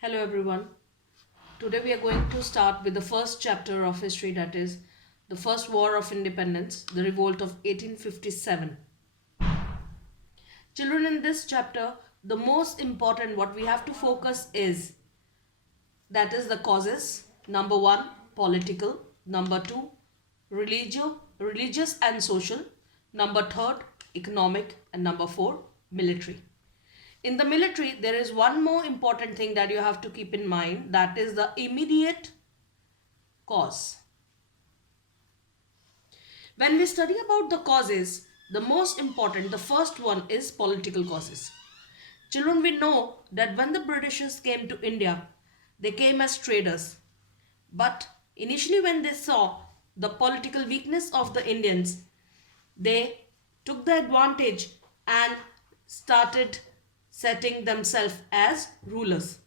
Hello everyone. Today we are going to start with the first chapter of history, that is the First War of Independence, the revolt of 1857. Children, in this chapter, the most important what we have to focus is that is the causes. Number 1, political. Number 2, religious and social. Number 3, economic. And number 4, military. In the military, there is one more important thing that you have to keep in mind, that is the immediate cause. When we study about the causes, the most important, the first one is political causes. Children, we know that when the Britishers came to India, they came as traders. But initially when they saw the political weakness of the Indians, they took the advantage and started setting themselves as rulers.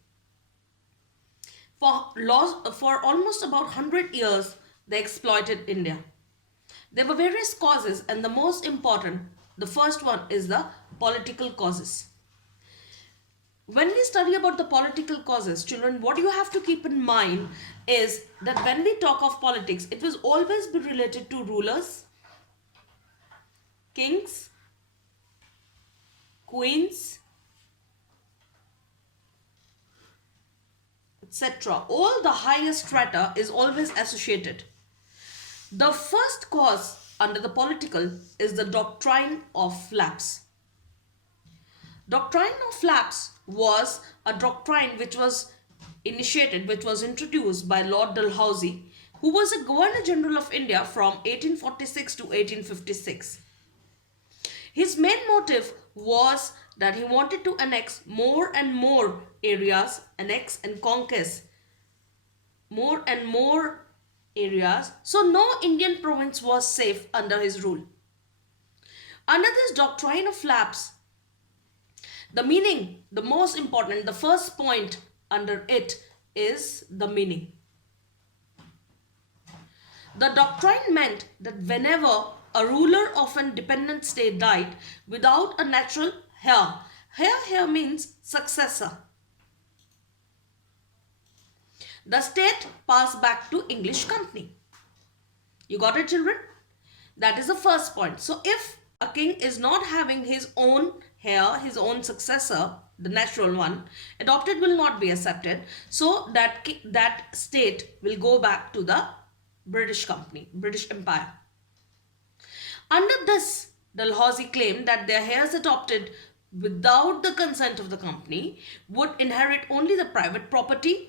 For almost about 100 years, they exploited India. There were various causes, and the most important, the first one is the political causes. When we study about the political causes, children, what you have to keep in mind is that when we talk of politics, it will always be related to rulers, kings, queens, etc. All the higher strata is always associated. The first cause under the political is the doctrine of lapse. Doctrine of lapse was a doctrine which was introduced by Lord Dalhousie, who was a Governor General of India from 1846 to 1856. His main motive was that he wanted to annex more and more areas, annex and conquest more and more areas, so no Indian province was safe under his rule. Under this doctrine of lapse, the meaning, the most important, the first point under it is the meaning. The doctrine meant that whenever a ruler of an independent state died without a natural heir, heir means successor, the state passed back to English company. You got it, children? That is the first point. So if a king is not having his own heir, his own successor, the natural one, adopted will not be accepted. So that state will go back to the British company, British Empire. Under this, Dalhousie claimed that their heirs adopted without the consent of the company would inherit only the private property,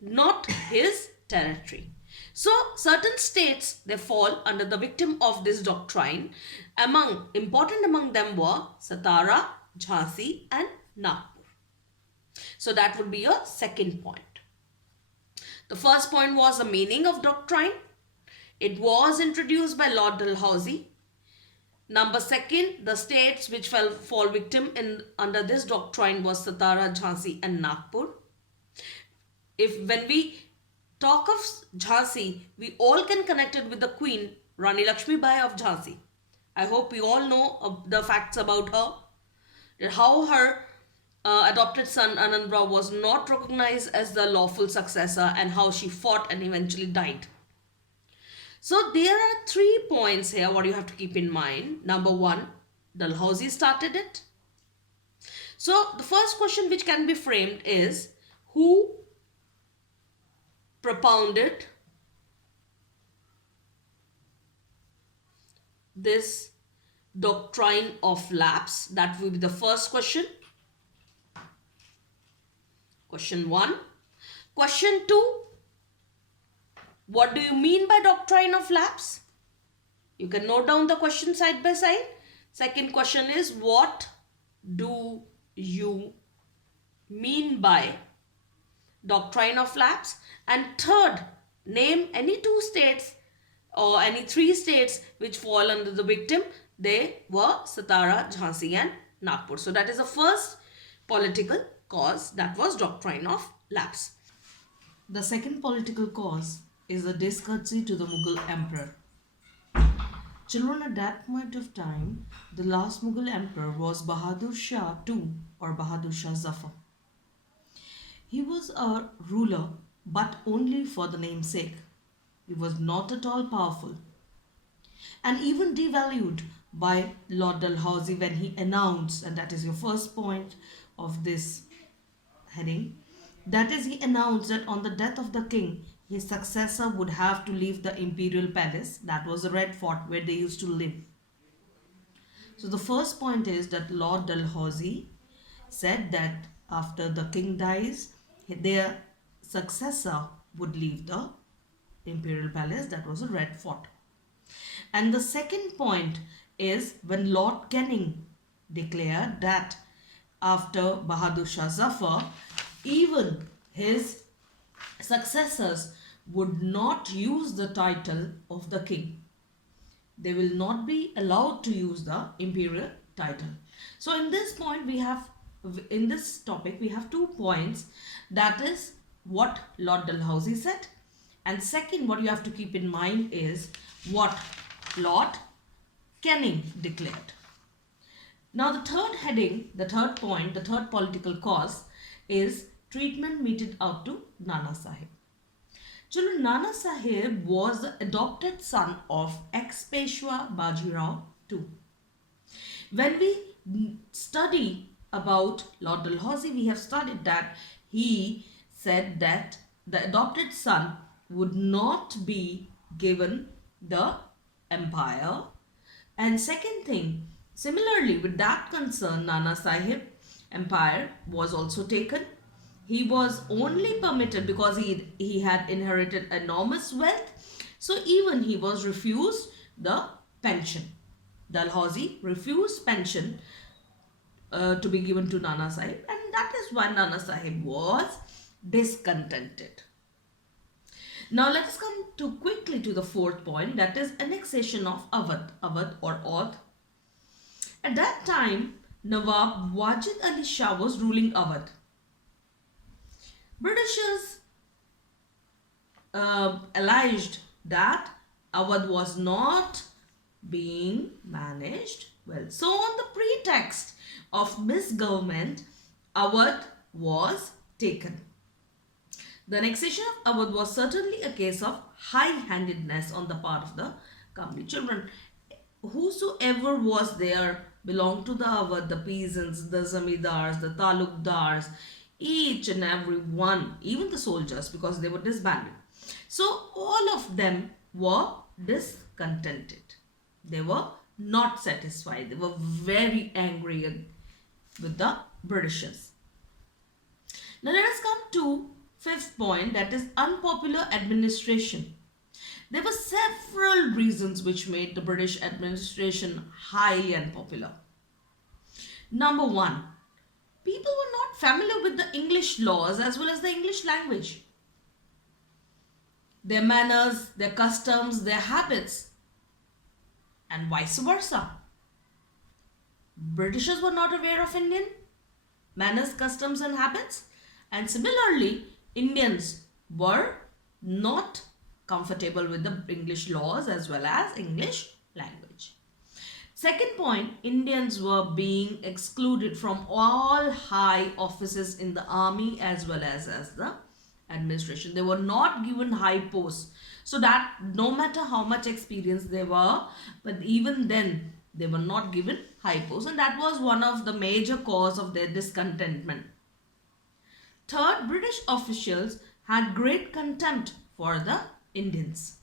not his territory. So certain states, they fall under the victim of this doctrine. Important among them were Satara, Jhansi and Nagpur. So that would be your second point. The first point was the meaning of doctrine. It was introduced by Lord Dalhousie. Number second, the states which fall victim under this doctrine was Satara, Jhansi and Nagpur. When we talk of Jhansi, we all can connect it with the Queen Rani Lakshmi Bai of Jhansi. I hope we all know the facts about her, how her adopted son Anand Rao was not recognized as the lawful successor and how she fought and eventually died. So there are 3 points here what you have to keep in mind. Number 1, Dalhousie started it. So the first question which can be framed is, who propounded this doctrine of lapse? That will be the first question. Question 1. Question 2. What do you mean by doctrine of lapse? You can note down the question side by side. Second question is, what do you mean by doctrine of lapse? And third, name any 2 states or any 3 states which fall under the victim. They were Satara, Jhansi and Nagpur. So that is the first political cause, that was doctrine of lapse. The second political cause is the discourtesy to the Mughal emperor. Children, at that point of time, the last Mughal emperor was Bahadur Shah II or Bahadur Shah Zafar. He was a ruler, but only for the namesake. He was not at all powerful, and even devalued by Lord Dalhousie when he announced, and that is your first point of this heading, that is, he announced that on the death of the king, his successor would have to leave the imperial palace, that was the Red Fort where they used to live. So the first point is that Lord Dalhousie said that after the king dies, their successor would leave the imperial palace, that was a Red Fort. And the second point is when Lord Canning declared that after Bahadur Shah Zafar, even his successors would not use the title of the king. They will not be allowed to use the imperial title. So in this point in this topic we have 2 points, that is what Lord Dalhousie said, and second what you have to keep in mind is what Lord Canning declared. Now the third heading, the third point, the third political cause is treatment meted out to Nana Sahib. Children, Nana Sahib was the adopted son of ex-Peshwa Bajirao II. When we study about Lord Dalhousie, we have studied that he said that the adopted son would not be given the empire. And second thing, similarly with that concern, Nana Sahib empire was also taken. He was only permitted because he had inherited enormous wealth. So even he was refused the pension. Dalhousie refused pension to be given to Nana Sahib, and that is why Nana Sahib was discontented. Now let us come quickly to the fourth point, that is annexation of Awadh or Audh. At that time, Nawab Wajid Ali Shah was ruling Awadh. Britishers alleged that Awadh was not being managed well. So on the pretext of misgovernment, Awadh was taken. The annexation of Awadh was certainly a case of high-handedness on the part of the company. Children, whosoever was there belonged to the Awadh, the peasants, the zamindars, the talukdars, each and every one, even the soldiers, because they were disbanded. So all of them were discontented. They were not satisfied. They were very angry with the Britishers. Now let us come to fifth point, that is unpopular administration. There were several reasons which made the British administration highly unpopular. Number one, people were not familiar with the English laws as well as the English language. Their manners, their customs, their habits, and vice versa. Britishers were not aware of Indian manners, customs, and habits, and similarly, Indians were not comfortable with the English laws as well as English language. Second point, Indians were being excluded from all high offices in the army as well as the administration. They were not given high posts. So that no matter how much experience they were, but even then they were not given high posts, and that was one of the major cause of their discontentment. Third, British officials had great contempt for the Indians.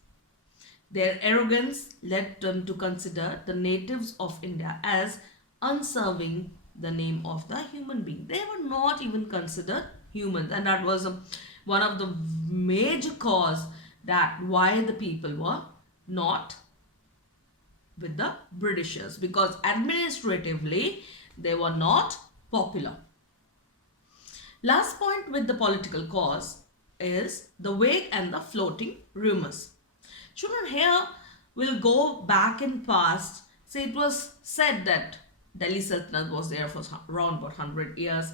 Their arrogance led them to consider the natives of India as unserving the name of the human being. They were not even considered humans, and that was one of the major cause that why the people were not with the Britishers, because administratively they were not popular. Last point with the political cause is the vague and the floating rumors. Children, here we'll go back in past. Say it was said that Delhi Sultanate was there for around about 100 years.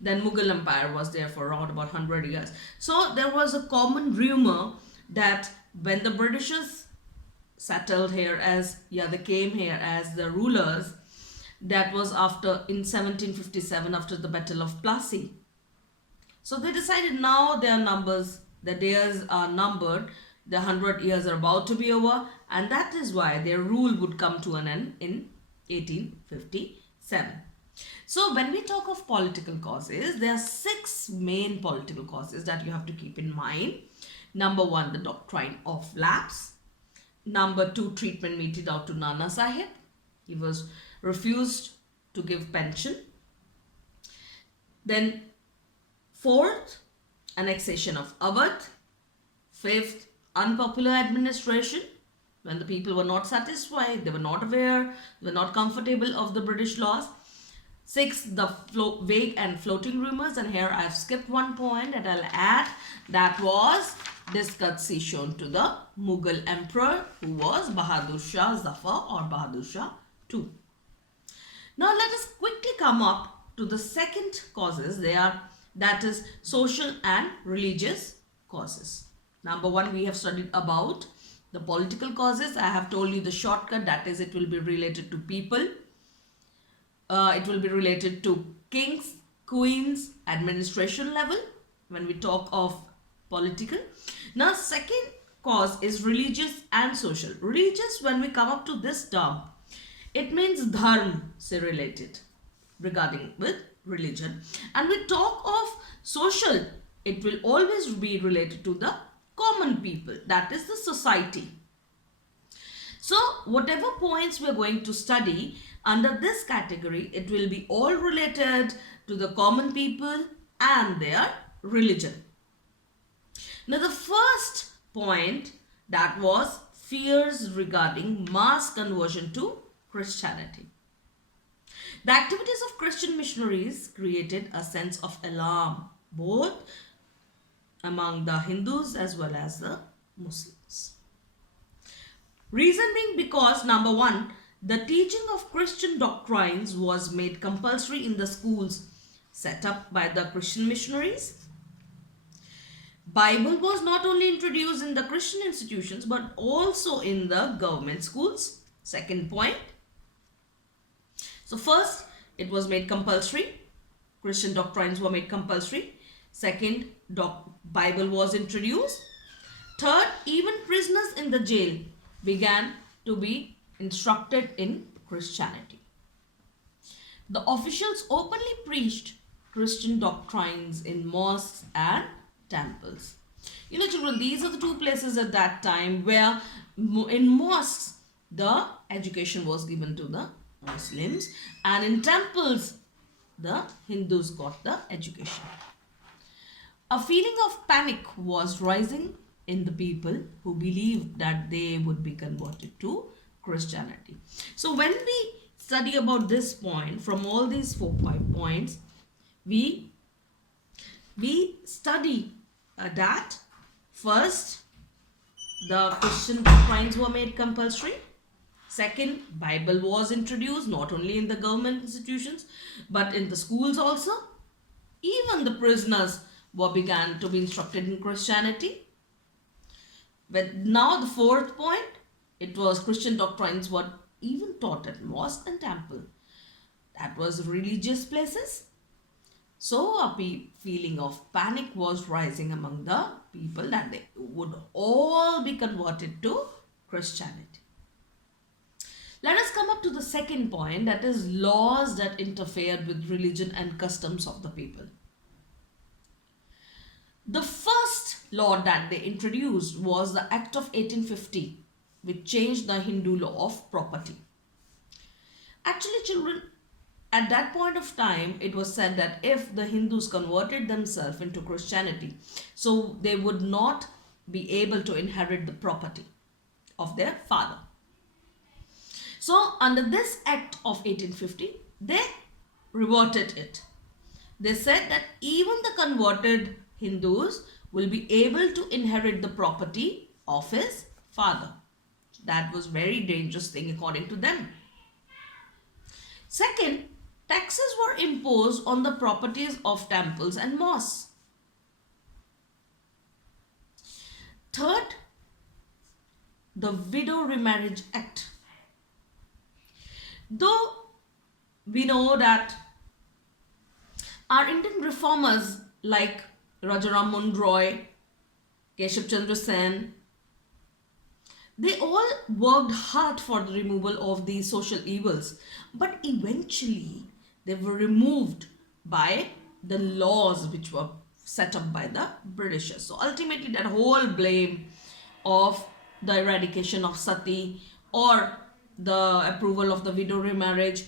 Then Mughal Empire was there for around about 100 years. So there was a common rumor that when the Britishers settled here they came here as the rulers, that was in 1757 after the Battle of Plassey. So they decided now their numbers, the days are numbered, the 100 years are about to be over, and that is why their rule would come to an end in 1857. So when we talk of political causes, there are 6 main political causes that you have to keep in mind. Number 1, the doctrine of lapse. Number 2, treatment meted out to Nana Sahib. He was refused to give pension. Then 4th, annexation of Awadh. 5th, unpopular administration. When the people were not satisfied, they were not aware, they were not comfortable of the British laws. 6th, the vague and floating rumors, and here I have skipped one point and I'll add, that was discourtesy shown to the Mughal emperor, who was Bahadur Shah Zafar or Bahadur Shah II. Now let us quickly come up to the second causes. That is social and religious causes. Number 1, we have studied about the political causes. I have told you the shortcut, that is, it will be related to people. It will be related to kings, queens, administration level when we talk of political. Now second cause is religious and social. Religious, when we come up to this term, it means dharma se related, regarding with religion. And we talk of social, it will always be related to the common people, that is the society. So whatever points we are going to study under this category, it will be all related to the common people and their religion. Now the first point, that was fears regarding mass conversion to Christianity. The activities of Christian missionaries created a sense of alarm both among the Hindus as well as the Muslims. Reason being because, number 1, the teaching of Christian doctrines was made compulsory in the schools set up by the Christian missionaries. Bible was not only introduced in the Christian institutions but also in the government schools. Second point. So first, it was made compulsory. Christian doctrines were made compulsory. Second, Bible was introduced. Third, even prisoners in the jail began to be instructed in Christianity. The officials openly preached Christian doctrines in mosques and temples. You know, children, these are the two places at that time where in mosques the education was given to the Muslims, and in temples the Hindus got the education. A feeling of panic was rising in the people who believed that they would be converted to Christianity. So when we study about this point, from all these 4-5 points, we study that first, the Christian doctrines were made compulsory. Second, Bible was introduced not only in the government institutions but in the schools also. Even the prisoners began to be instructed in Christianity. But now the 4th point, it was Christian doctrines were even taught at mosque and temple. That was religious places. So a feeling of panic was rising among the people that they would all be converted to Christianity. Let us come up to the second point, that is laws that interfered with religion and customs of the people. The first law that they introduced was the Act of 1850, which changed the Hindu law of property. Actually, children, at that point of time, it was said that if the Hindus converted themselves into Christianity, so they would not be able to inherit the property of their father. So under this Act of 1850, they reverted it. They said that even the converted Hindus will be able to inherit the property of his father. That was very dangerous thing according to them. Second, taxes were imposed on the properties of temples and mosques. Third, the Widow Remarriage Act. Though we know that our Indian reformers like Rajaram Mohan Roy, Keshav Chandra Sen, they all worked hard for the removal of these social evils, but eventually they were removed by the laws which were set up by the Britishers. So ultimately, that whole blame of the eradication of sati or the approval of the widow remarriage,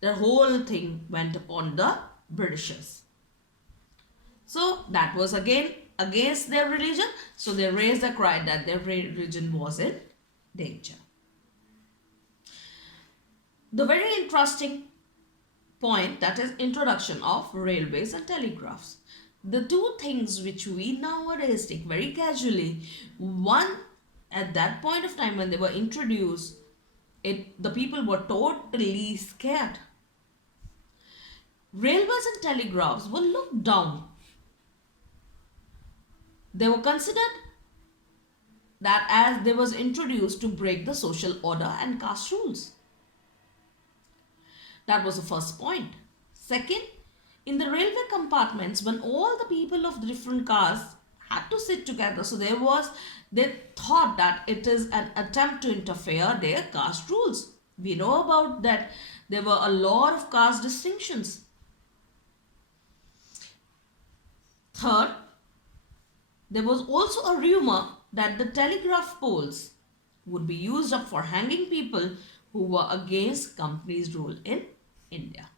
the whole thing went upon the Britishers. So that was again against their religion. So they raised a cry that their religion was in danger. The very interesting point, that is introduction of railways and telegraphs. The two things which we nowadays take very casually, one, at that point of time when they were introduced, the people were totally scared. Railways and telegraphs were looked down. They were considered that as they was introduced to break the social order and caste rules. That was the first point. Second, in the railway compartments, when all the people of the different castes had to sit together, so they thought that it is an attempt to interfere their caste rules. We know about that there were a lot of caste distinctions. Third, there was also a rumor that the telegraph poles would be used up for hanging people who were against company's rule in India.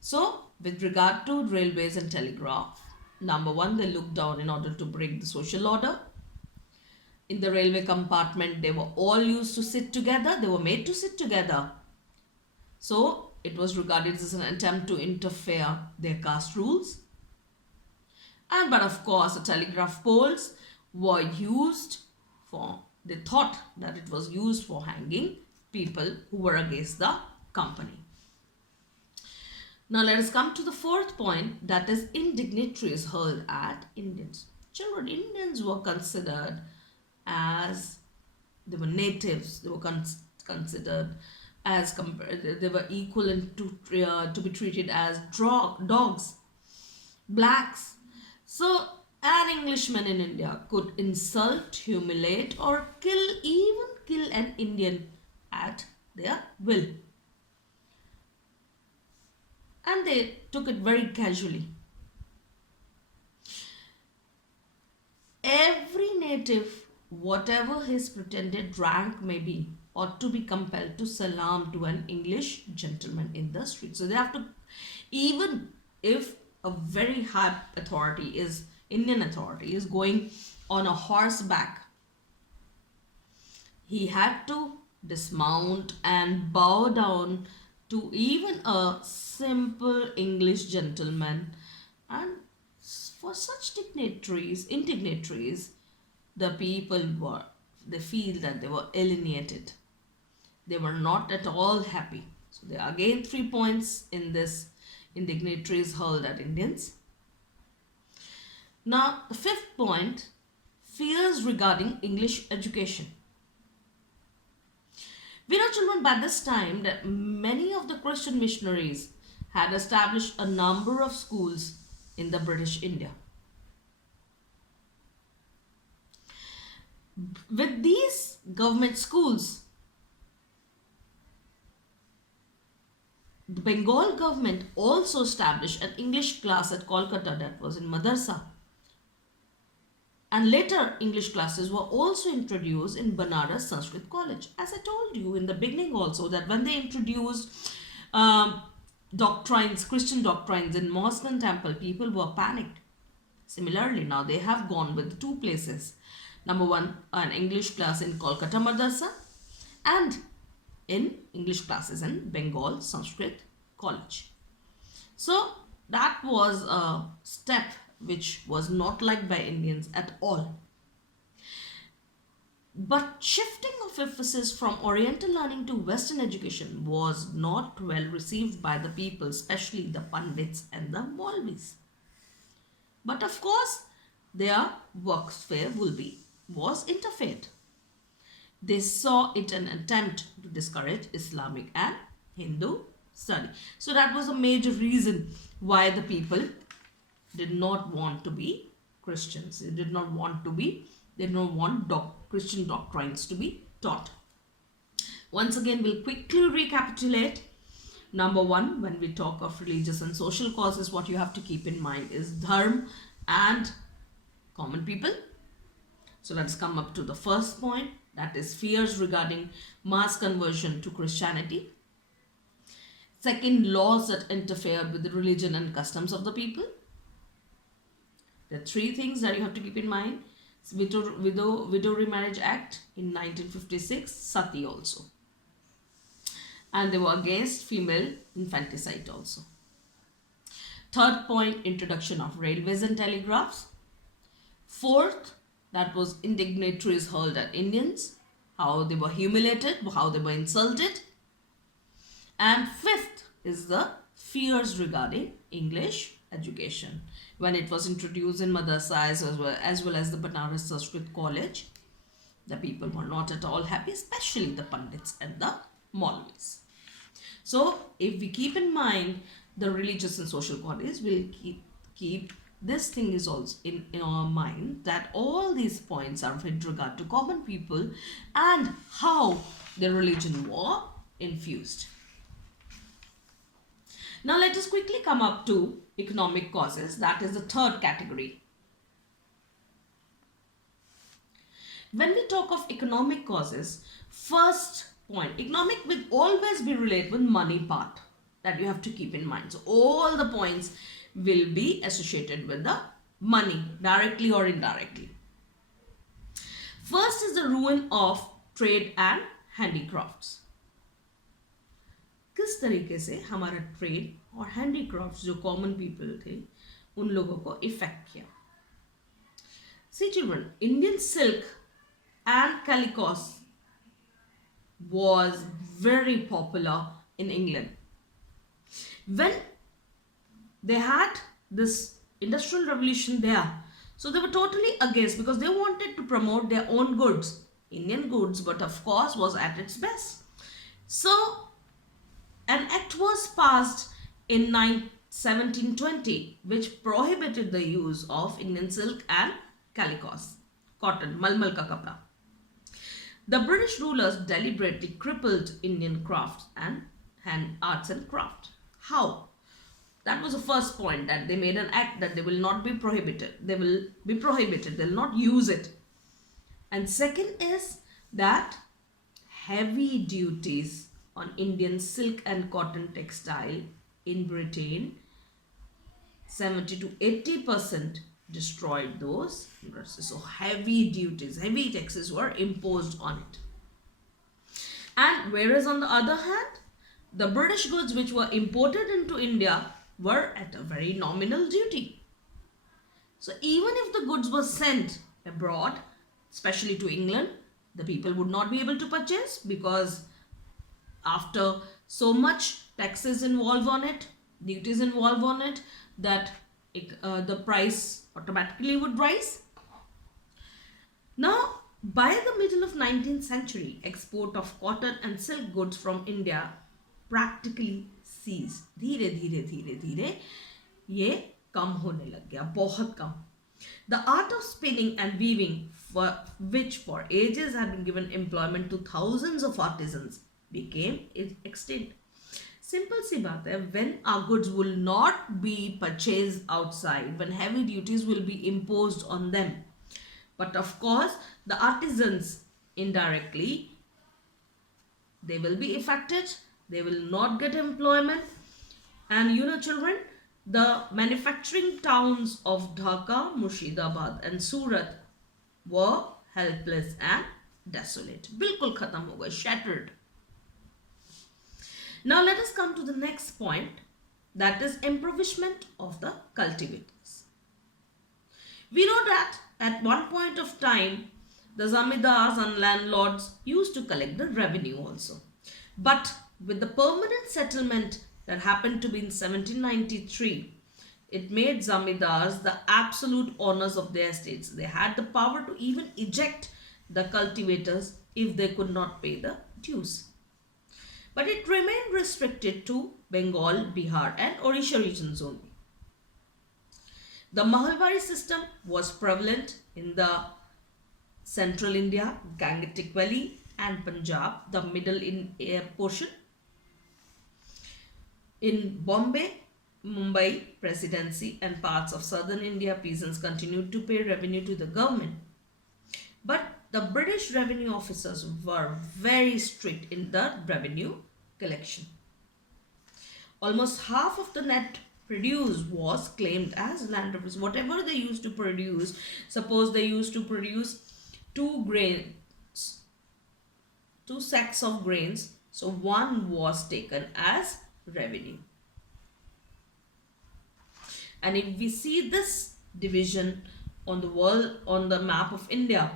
So, with regard to railways and telegraph, number one, they looked down in order to break the social order. In the railway compartment, they were all used to sit together. They were made to sit together. So, it was regarded as an attempt to interfere their caste rules. But of course, the telegraph poles were used for, they thought that it was used for hanging people who were against the company. Now let us come to the fourth point, that is indignitaries hurled at Indians. Children, Indians were considered as, they were natives, they were considered as, they were equivalent to be treated as dogs, blacks. So an Englishman in India could insult, humiliate or even kill an Indian at their will. And they took it very casually. Every native, whatever his pretended rank may be, ought to be compelled to salam to an English gentleman in the street. So they have to, even if a very high authority is, Indian authority is going on a horseback, he had to dismount and bow down to even a simple English gentleman. And for such indignitaries, the people they feel that they were alienated. They were not at all happy. So there are again 3 points in this indignitaries hurled at Indians. Now the fifth point, fears regarding English education. We know, children, by this time that many of the Christian missionaries had established a number of schools in the British India. With these government schools, the Bengal government also established an English class at Kolkata, that was in Madrasa. And later English classes were also introduced in Banaras Sanskrit College. As I told you in the beginning also, that when they introduced doctrines, Christian doctrines in mosque and temple, people were panicked. Similarly, now they have gone with 2 places. Number one, an English class in Kolkata Madrasa and in English classes in Bengal Sanskrit College. So that was a step which was not liked by Indians at all. But shifting of emphasis from Oriental learning to Western education was not well received by the people, especially the Pandits and the Maulvis. But of course, their worksphere was interfered. They saw it an attempt to discourage Islamic and Hindu study. So that was a major reason why the people did not want to be Christians. They did not want Christian doctrines to be taught. Once again, we'll quickly recapitulate. Number one, when we talk of religious and social causes, what you have to keep in mind is dharma and common people. So let's come up to the first point, that is fears regarding mass conversion to Christianity. Second, laws that interfered with the religion and customs of the people. There are three things that you have to keep in mind. Widow Remarriage Act in 1956, Sati also. And they were against female infanticide also. Third point, introduction of railways and telegraphs. Fourth, that was indignatories hurled at Indians, how they were humiliated, how they were insulted. And fifth is the fears regarding English education. When it was introduced in madrasas as well as the Banaras Sanskrit College, the people were not at all happy, especially the Pandits and the Maulvis. So if we keep in mind the religious and social causes, we'll keep this thing is also in our mind, that all these points are with regard to common people and how the religion was infused. Now let us quickly come up to economic causes. That is the third category. When we talk of economic causes, first point, economic will always be related with money part, that you have to keep in mind. So all the points will be associated with the money, directly or indirectly. First is the ruin of trade and handicrafts. किस तरीके से हमारा trade और handicrafts जो common people थे उन लोगों को इफेक्ट किया. See children, Indian silk and calicoes was very popular in England. When they had this industrial revolution there, so they were totally against, because they wanted to promote their own goods, Indian goods, but of course was at its best. So an act was passed in 1720 which prohibited the use of Indian silk and calicoes, cotton, malmal ka kapda. The British rulers deliberately crippled Indian crafts and arts and craft. How? That was the first point, that they made an act that they will not be prohibited. They will be prohibited. They will not use it. And second is that heavy duties on Indian silk and cotton textile in Britain, 70 to 80% destroyed those industries. So heavy duties, heavy taxes were imposed on it. And whereas on the other hand, the British goods which were imported into India were at a very nominal duty. So even if the goods were sent abroad, especially to England, the people would not be able to purchase, because after so much taxes involved on it, duties involved on it, that the price automatically would rise. Now, by the middle of 19th century, export of cotton and silk goods from India practically ceased. धीरे धीरे धीरे धीरे ये कम होने लग गया, बहुत कम. The art of spinning and weaving, which for ages had been given employment to thousands of artisans, became extinct. Simple सी बात है, when our goods will not be purchased outside, when heavy duties will be imposed on them. But of course, the artisans indirectly, they will be affected. They will not get employment. And you know children, the manufacturing towns of Dhaka, Murshidabad and Surat were helpless and desolate. बिल्कुल खत्म हो गए, shattered. Now let us come to the next point, that is impoverishment of the cultivators. We know that at one point of time, the zamindars and landlords used to collect the revenue also. But with the permanent settlement that happened to be in 1793, it made zamindars the absolute owners of their estates. They had the power to even eject the cultivators if they could not pay the dues. But it remained restricted to Bengal, Bihar and Odisha regions only. The Mahalwari system was prevalent in the central India, Gangetic Valley and Punjab, the middle portion. In Bombay, Mumbai Presidency and parts of southern India, peasants continued to pay revenue to the government. But the British revenue officers were very strict in the revenue collection. Almost half of the net produce was claimed as land revenues. Whatever they used to produce, suppose they used to produce 2 sacks of grains, so one was taken as revenue. And if we see this division on the map of India,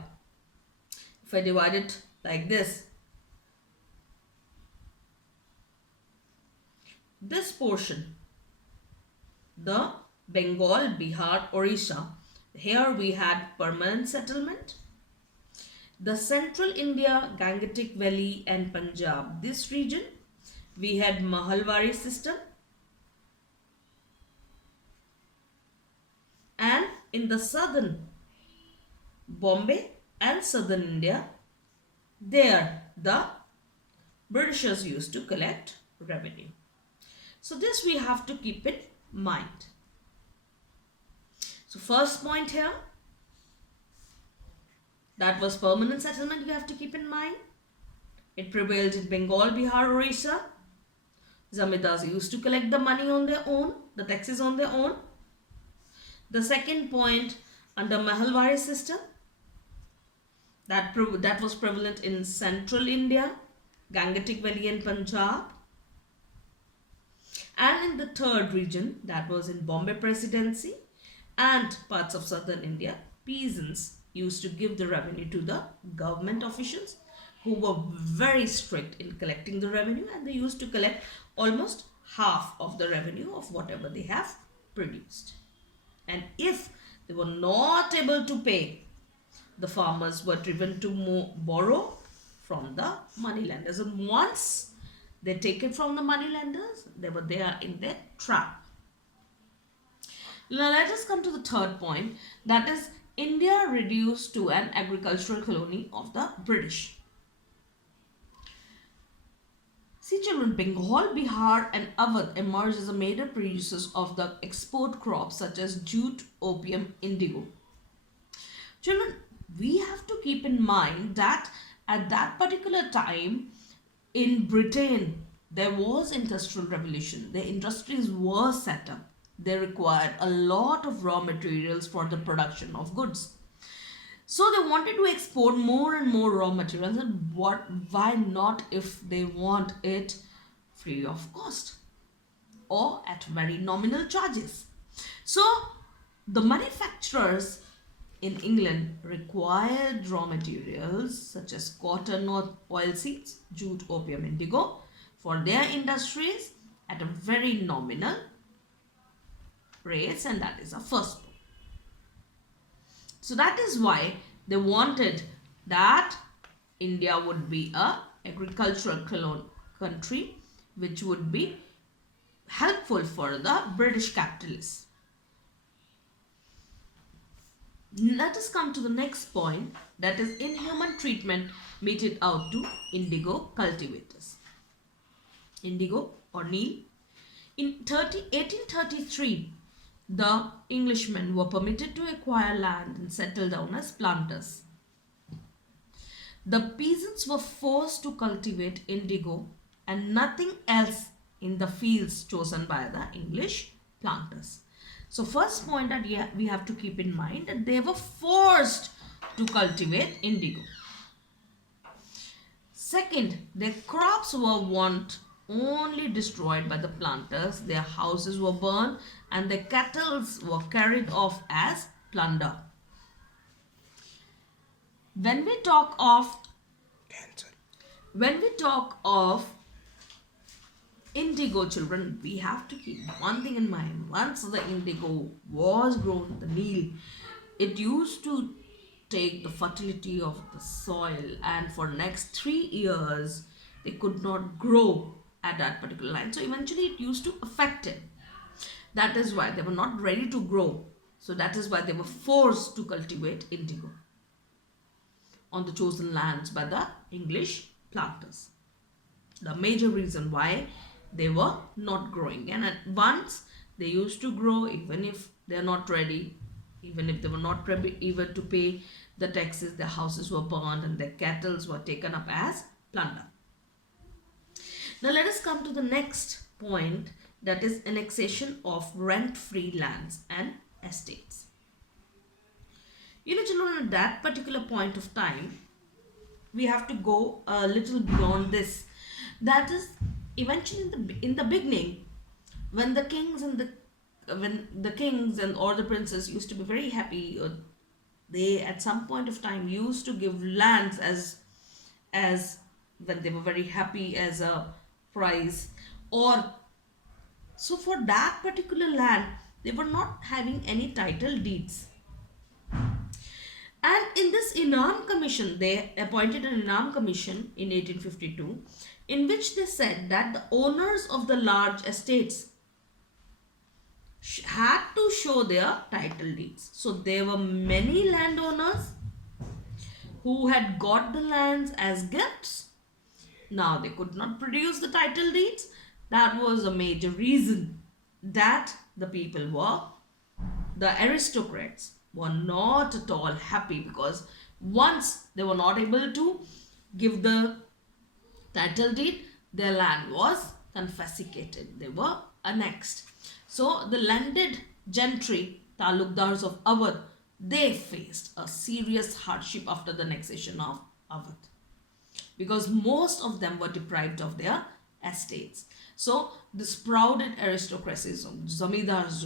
if I divide it like this portion, the Bengal, Bihar, Orissa, here we had permanent settlement. The central India, Gangetic Valley and Punjab, this region, we had Mahalwari system. And in the southern Bombay and southern India, there the Britishers used to collect revenue. So this we have to keep in mind. So first point here, that was permanent settlement we have to keep in mind. It prevailed in Bengal, Bihar, Orissa. Zamindars used to collect the money on their own, the taxes on their own. The second point, under Mahalwari system, that was prevalent in central India, Gangetic Valley and Punjab. And in the third region, that was in Bombay Presidency and parts of southern India, peasants used to give the revenue to the government officials who were very strict in collecting the revenue, and they used to collect almost half of the revenue of whatever they have produced. And if they were not able to pay, the farmers were driven to borrow from the moneylenders. And once they take it from the moneylenders, they are in their trap. Now let us come to the third point, that is India reduced to an agricultural colony of the British. See children, Bengal, Bihar and Awadh emerged as a major producers of the export crops such as jute, opium, indigo. Children, we have to keep in mind that at that particular time in Britain, there was industrial revolution. The industries were set up. They required a lot of raw materials for the production of goods. So they wanted to export more and more raw materials, and why not if they want it free of cost or at very nominal charges. So the manufacturers in England required raw materials such as cotton or oilseeds, jute, opium, indigo for their industries at a very nominal rates, and that is a first point. So that is why they wanted that India would be a agricultural country which would be helpful for the British capitalists. Let us come to the next point, that is inhuman treatment meted out to indigo cultivators. Indigo or Neil. In 1833, the Englishmen were permitted to acquire land and settle down as planters. The peasants were forced to cultivate indigo and nothing else in the fields chosen by the English planters. So first point that we have to keep in mind, that they were forced to cultivate indigo. Second, their crops were only destroyed by the planters. Their houses were burned and their cattle were carried off as plunder. When we talk of indigo, children, we have to keep one thing in mind. Once the indigo was grown, the Neil, it used to take the fertility of the soil, and for next 3 years they could not grow at that particular line. So eventually it used to affect it. That is why they were not ready to grow. So that is why they were forced to cultivate indigo on the chosen lands by the English planters. The major reason why they were not growing, and at once they used to grow even if they are not ready, even if they were not even to pay the taxes, their houses were burned and their cattle were taken up as plunder. Now let us come to the next point, that is annexation of rent-free lands and estates. You know, children, at that particular point of time, we have to go a little beyond this. That is, eventually in the beginning, when the kings and or the princes used to be very happy, or they at some point of time used to give lands as when they were very happy as a prize, or so for that particular land they were not having any title deeds. And in this Inam Commission, they appointed an Inam Commission in 1852, in which they said that the owners of the large estates had to show their title deeds. So there were many landowners who had got the lands as gifts. Now they could not produce the title deeds. That was a major reason that the aristocrats were not at all happy, because once they were not able to give the title deed, their land was confiscated. They were annexed. So the landed gentry, talukdars of Awadh, they faced a serious hardship after the annexation of Awadh, because most of them were deprived of their estates. So the sprouted aristocracies, zamindars,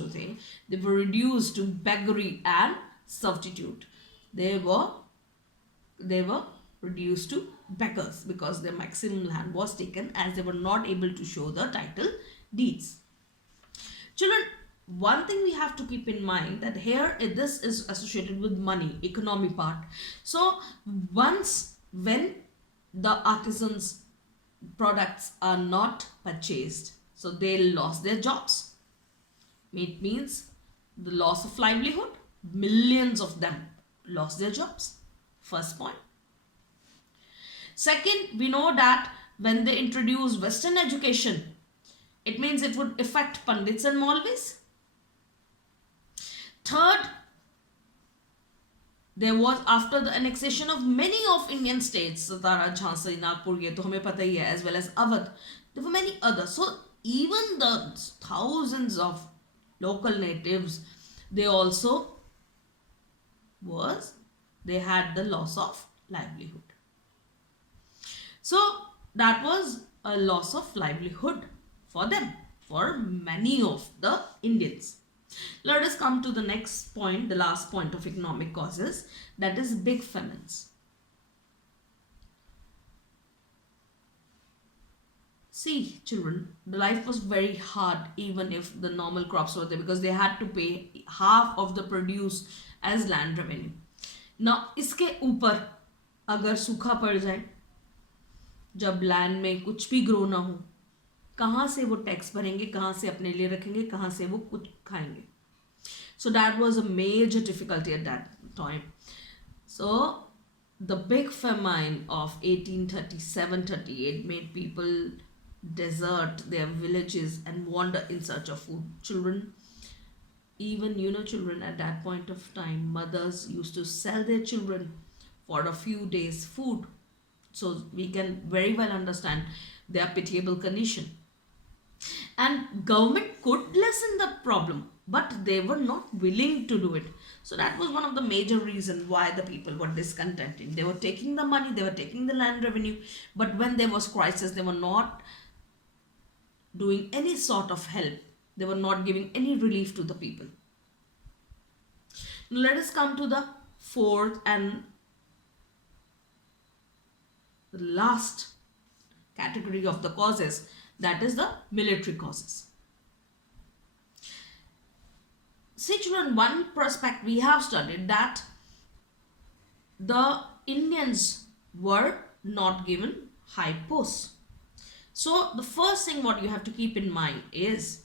they were reduced to beggary and servitude. They were reduced to beggars because their maximum land was taken, as they were not able to show the title deeds. Children, one thing we have to keep in mind, that here this is associated with money, economy part. So when the artisans' products are not purchased, so they lost their jobs. It means the loss of livelihood. Millions of them lost their jobs. First point. Second, we know that when they introduced Western education, it means it would affect Pandits and Maulvis. Third, there was, after the annexation of many of Indian states, Satara, Jhansi, Nagpur, ye to hame pata hi hai, as well as Awadh, there were many others. So even the thousands of local natives, they had the loss of livelihood. So that was a loss of livelihood for them, for many of the Indians. Let us come to the next point, the last point of economic causes, that is big famines. See, children, the life was very hard even if the normal crops were there, because they had to pay half of the produce as land revenue. Now, इसके ऊपर अगर सूखा पड़ जाए, जब land में कुछ भी ग्रो ना हो, कहाँ से वो टैक्स भरेंगे, कहाँ से अपने लिए रखेंगे, कहाँ से वो कुछ खाएंगे. So that was a major difficulty at that time. So the big famine of 1837-38 made people desert their villages and wander in search of food. Children, even children at that point of time, mothers used to sell their children for a few days food. So we can very well understand their pitiable condition. And government could lessen the problem, but they were not willing to do it. So that was one of the major reasons why the people were discontented. They were taking the money, they were taking the land revenue, but when there was crisis, they were not doing any sort of help. They were not giving any relief to the people. Now let us come to the fourth and the last category of the causes, that is the military causes. See, children, one prospect we have studied, that the Indians were not given high posts. So the first thing what you have to keep in mind is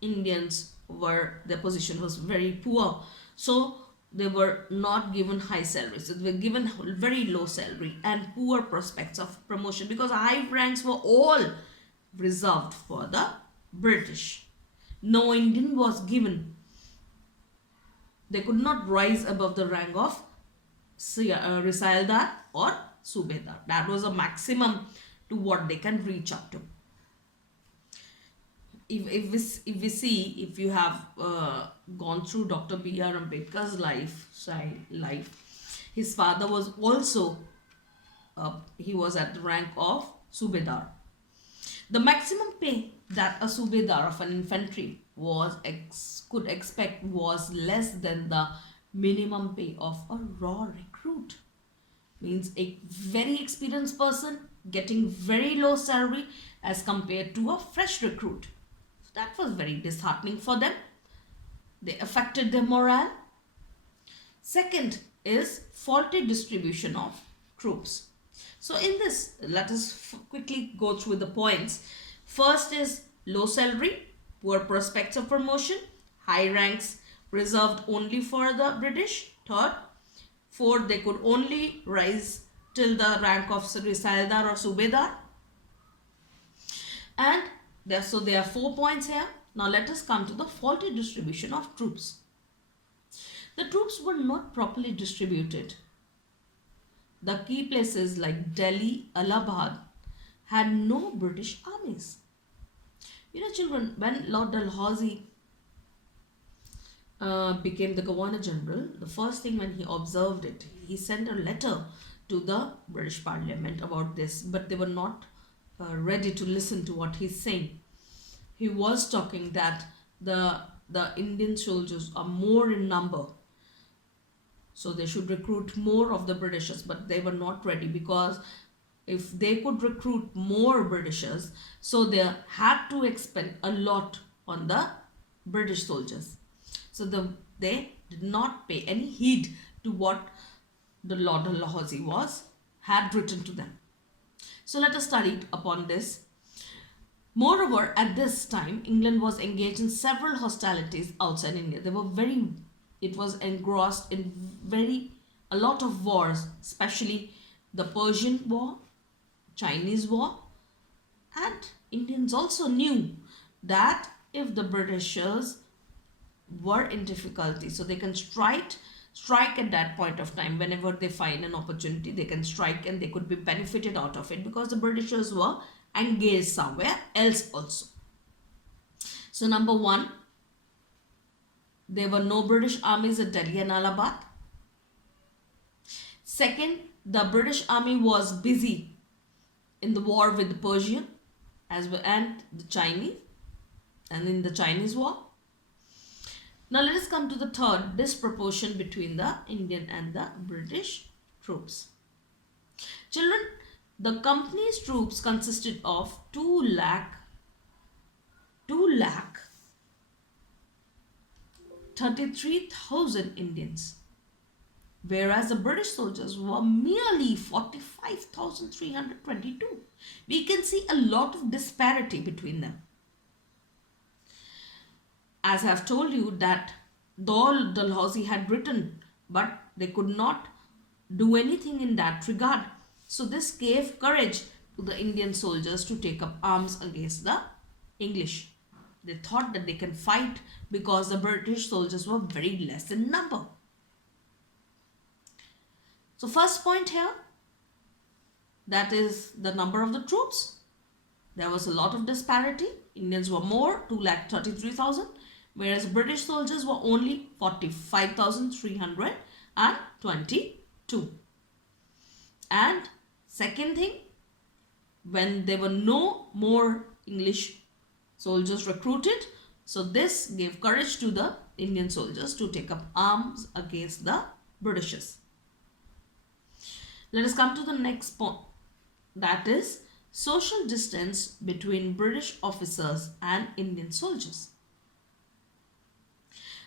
Indians their position was very poor. So they were not given high salaries. They were given very low salary and poor prospects of promotion, because high ranks were all reserved for the British. No Indian was given. They could not rise above the rank of Risaldar or Subedar. That was a maximum to what they can reach up to. If we see, if you have gone through Dr. B.R. Ambedkar's life, his father was also, he was at the rank of Subedar. The maximum pay that a Subedar of an infantry could expect was less than the minimum pay of a raw recruit. Means a very experienced person getting very low salary as compared to a fresh recruit. So that was very disheartening for them. They affected their morale. Second is faulty distribution of troops. So in this, let us quickly go through the points. First is low salary, poor prospects of promotion, high ranks reserved only for the British. Third, fourth, they could only rise till the rank of Risaldar or Subedar. And there are 4 points here. Now let us come to the faulty distribution of troops. The troops were not properly distributed. The key places like Delhi, Allahabad had no British armies. You know, children, when Lord Dalhousie became the Governor General, the first thing when he observed it, he sent a letter to the British Parliament about this, but they were not ready to listen to what he's saying. He was talking that the Indian soldiers are more in number, so they should recruit more of the Britishers, but they were not ready, because if they could recruit more Britishers, so they had to expend a lot on the British soldiers. So they did not pay any heed to what the Lord Dalhousie had written to them. So let us study upon this. Moreover, at this time, England was engaged in several hostilities outside India. It was engrossed in a lot of wars, especially the Persian War, Chinese War, and Indians also knew that if the Britishers were in difficulty, so they can strike at that point of time. Whenever they find an opportunity, they can strike, and they could be benefited out of it, because the Britishers were engaged somewhere else also. So number 1, there were no British armies at Delhi and Allahabad. Second, the British army was busy in the war with the Persian as well and the Chinese, and in the Chinese War. Now let us come to the third, disproportion between the Indian and the British troops. Children, the company's troops consisted of 2 lakh 33,000 Indians, whereas the British soldiers were merely 45,322. We can see a lot of disparity between them. As I have told you that though Dalhousie had written, but they could not do anything in that regard. So this gave courage to the Indian soldiers to take up arms against the English. They thought that they can fight because the British soldiers were very less in number. So first point here, that is the number of the troops. There was a lot of disparity. Indians were more, 2,33,000, whereas British soldiers were only 45,322. And second thing, when there were no more English soldiers recruited, so this gave courage to the Indian soldiers to take up arms against the Britishers. Let us come to the next point, that is social distance between British officers and Indian soldiers.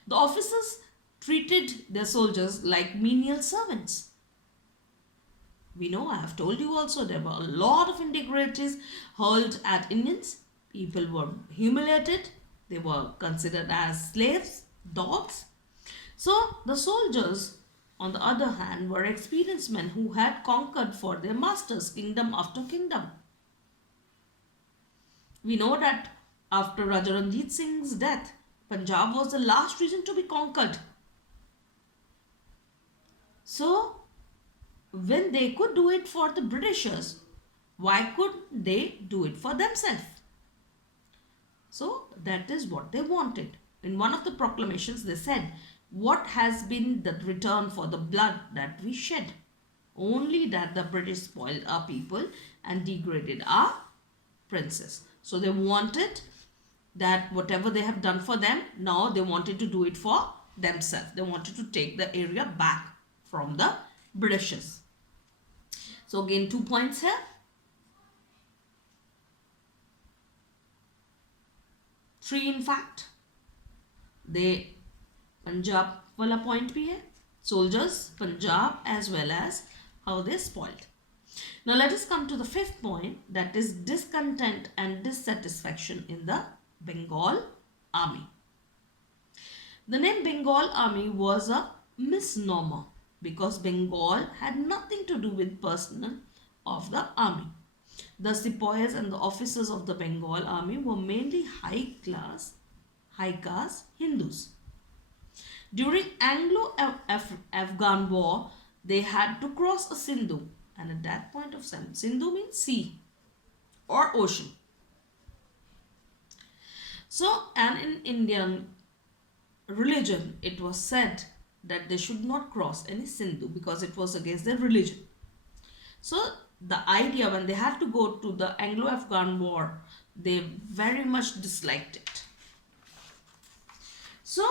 The officers treated their soldiers like menial servants. We know, I have told you also, there were a lot of indignities hurled at Indians. People were humiliated. They were considered as slaves, dogs. So the soldiers, on the other hand, were experienced men who had conquered for their masters kingdom after kingdom. We know that after Raja Ranjit Singh's death, Punjab was the last region to be conquered. So when they could do it for the Britishers, why could they do it for themselves? So that is what they wanted. In one of the proclamations, they said, "What has been the return for the blood that we shed? Only that the British spoiled our people and degraded our princes." So they wanted that whatever they have done for them, now they wanted to do it for themselves. They wanted to take the area back from the Britishers. So again, 2 points here. 3 in fact. They Punjab wala point bhi hai. Soldiers, Punjab, as well as how they spoiled. Now let us come to the 5th point, that is discontent and dissatisfaction in the Bengal army. The name Bengal army was a misnomer because Bengal had nothing to do with personnel of the army. The sepoys and the officers of the Bengal army were mainly high caste Hindus. During Anglo-Afghan war, they had to cross a Sindhu, and at that point of time, Sindhu means sea or ocean. So, and in Indian religion, it was said that they should not cross any Sindhu because it was against their religion. So, the idea when they had to go to the Anglo-Afghan war, they very much disliked it. So,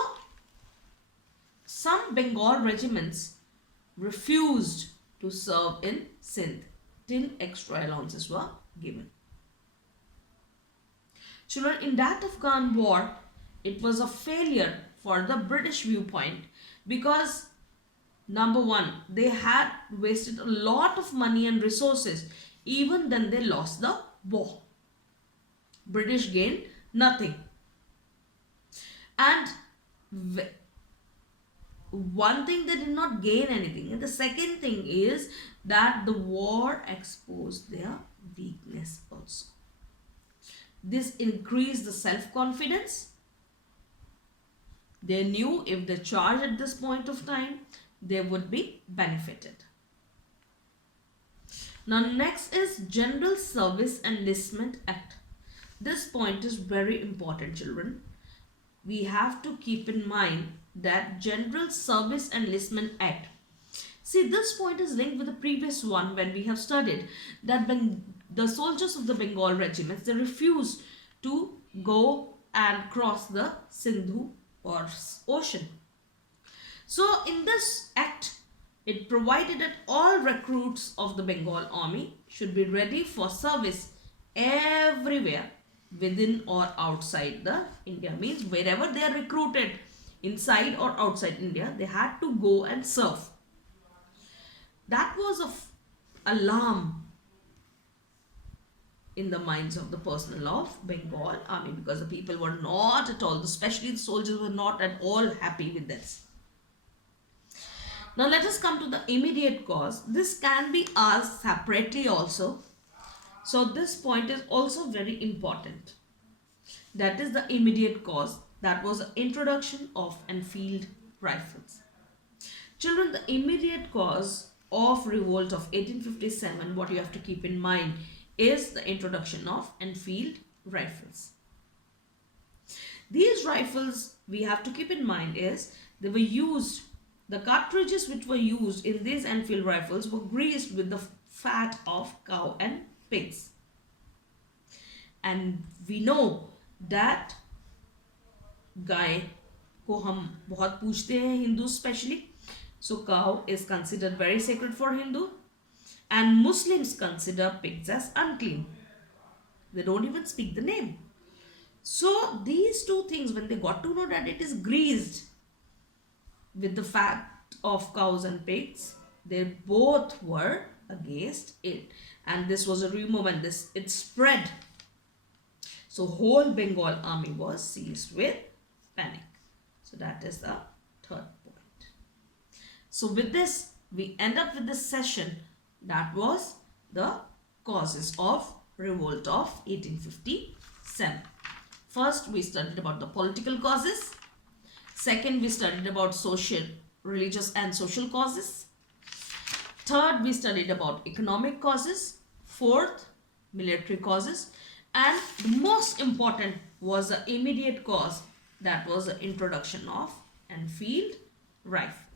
some Bengal regiments refused to serve in Sindh till extra allowances were given. Children, in that Afghan war, it was a failure for the British viewpoint because number one, they had wasted a lot of money and resources. Even then they lost the war. British gained nothing. And one thing, they did not gain anything. And the second thing is that the war exposed their weakness also. This increased the self-confidence. They knew if they charged at this point of time, they would be benefited. Now next is General Service Enlistment Act. This point is very important, children. We have to keep in mind that General Service Enlistment Act. See, this point is linked with the previous one when we have studied that when the soldiers of the Bengal regiments, they refused to go and cross the Sindhu or ocean. So in this act, it provided that all recruits of the Bengal army should be ready for service everywhere within or outside the India. Means wherever they are recruited, inside or outside India, they had to go and serve. That was an alarm in the minds of the personnel of Bengal army because the people were not at all, especially the soldiers, were not at all happy with this. Now let us come to the immediate cause. This can be asked separately also. So this point is also very important. That is the immediate cause. That was the introduction of Enfield rifles. Children, the immediate cause of revolt of 1857, what you have to keep in mind is the introduction of Enfield rifles. These rifles, we have to keep in mind is they were used, the cartridges which were used in these Enfield rifles were greased with the fat of cow and pigs. And we know that गाय को हम बहुत पूछते हैं, Hindus especially. So cow is considered very sacred for Hindu, and Muslims consider pigs as unclean. They don't even speak the name. So these two things, when they got to know that it is greased with the fat of cows and pigs, they both were against it. And this was a rumor when it spread. So whole Bengal army was seized with panic. So that is the third point. So with this, we end up with this session. That was the causes of revolt of 1857. First, we studied about the political causes. Second, we studied about social, religious and social causes. Third, we studied about economic causes. Fourth, military causes. And the most important was the immediate cause, that was the introduction of Enfield rifle.